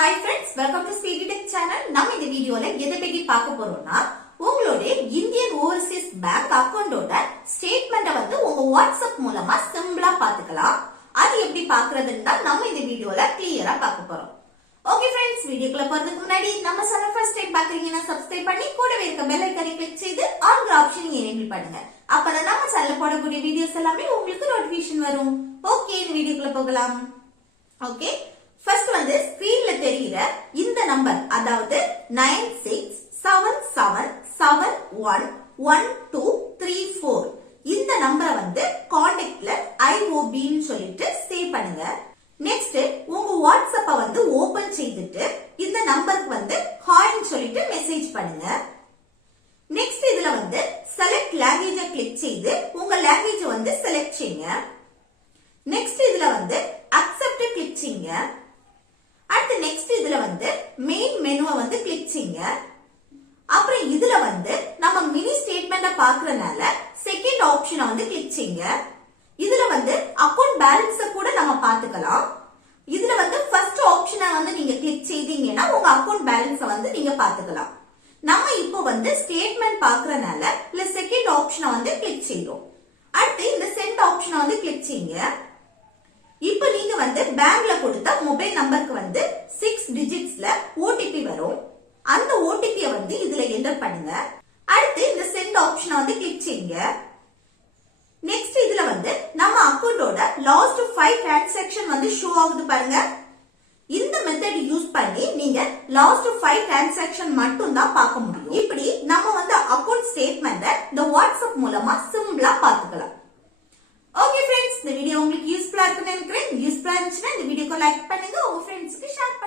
Hi friends, welcome to Speedy Tech channel. நம்ம இந்த வீடியோல எதை பத்தி பார்க்க போறோம்னா உங்களோட இந்தியன் ஓவர்சீஸ் பேங்க் அக்கவுண்டோட ஸ்டேட்மெண்ட்டை வந்து உங்க வாட்ஸ்அப் மூலமா சிம்பிளா பாத்துக்கலாம். அது எப்படி பார்க்கிறதுன்னு தான் நம்ம இந்த வீடியோல கிளியரா பார்க்க போறோம். ஓகே फ्रेंड्स, வீடியோக்குள்ள போறதுக்கு முன்னாடி நம்ம சேனல் ஃபர்ஸ்ட் டைம் பாக்குறீங்கன்னா சப்ஸ்கிரைப் பண்ணி கூடவே இருக்க பெல் ஐகானை கிளிக் செய்து ஆல்ங்கிற ஆப்ஷனை எனேபிள் பண்ணுங்க. அப்பதான் நம்ம சேனல்ல போடக்கூடிய வீடியோஸ் எல்லாமே உங்களுக்கு நோட்டிஃபிகேஷன் வரும். ஓகே, இந்த வீடியோக்குள்ள போகலாம். ஓகே, ஃபர்ஸ்ட் வந்து ஸ்கிரீன்ல தெரியுற இந்த நம்பர், அதாவது 9677711234 இந்த நம்பரை வந்து கான்டாக்ட்ல IOB ன்னு சொல்லிட்டு சேவ் பண்ணுங்க. நெக்ஸ்ட் உங்க வாட்ஸ்அப்ப வந்து ஓபன் செய்துட்டு இந்த நம்பருக்கு வந்து ஹாய்னு சொல்லிட்டு மெசேஜ் பண்ணுங்க. நெக்ஸ்ட் இதுல வந்து செலக்ட் லாங்குவேஜை கிளிக் செய்து உங்க லாங்குவேஜ் வந்து செலக்ட் செய்யுங்க. நெக்ஸ்ட் இதுல வந்து அக்செப்ட் கிளிக் செய்யுங்க. அடுத்து நெக்ஸ்ட் இதுல வந்து மெயின் மெனுவை வந்து கிளிக் செய்யுங்க. அப்புறம் இதுல வந்து நம்ம மினி ஸ்டேட்மெண்ட்டை பார்க்கறனால செகண்ட் ஆப்ஷனை வந்து கிளிக் செய்யுங்க. இதுல வந்து அக்கவுண்ட் பேலன்ஸ கூட நம்ம பாத்துக்கலாம். இதுல வந்து ஃபர்ஸ்ட் ஆப்ஷனை வந்து நீங்க கிளிக் செய்தீங்கன்னா உங்க அக்கவுண்ட் பேலன்ஸ வந்து நீங்க பாத்துக்கலாம். நம்ம இப்போ வந்து ஸ்டேட்மெண்ட் பார்க்கறனால இல்ல செகண்ட் ஆப்ஷனை வந்து கிளிக் செய்றோம். அடுத்து இந்த சென்ட் ஆப்ஷனை வந்து கிளிக் செய்யுங்க. இப்போ நீங்க வந்து பேங்க்ல கொடுத்த மொபைல் நம்பருக்கு வந்து 6 டிஜிட்ஸ்ல OTP வரும். அந்த OTP வந்து இதுல என்டர் பண்ணுங்க. அடுத்து இந்த சென்ட் ஆப்ஷனை வந்து கிளிக் செய்யுங்க. நெக்ஸ்ட் இதுல வந்து நம்ம அக்கவுண்டோட லாஸ்ட் 5 டிரான்சாக்ஷன் வந்து ஷோ ஆகுது பாருங்க. இந்த மெத்தட் யூஸ் பண்ணி நீங்க லாஸ்ட் 5 டிரான்சாக்ஷன் மட்டும் தான் பார்க்க முடியும். இப்படி நம்ம வந்து அக்கவுண்ட் ஸ்டேட்மெண்ட்டை இந்த வாட்ஸ்அப் மூலமா சிம்பிளா பாத்துக்கலாம். ஓகே फ्रेंड्स, இந்த வீடியோ உங்களுக்கு யூஸ்ஃபுல்லா இருக்குன்னு நினைக்கிறேன். யூஸ்ஃபுல்லா இருந்துச்சுன்னா இந்த வீடியோக்கு லைக் பண்ணுங்க, உங்க ஃப்ரெண்ட்ஸ்க்கு ஷேர்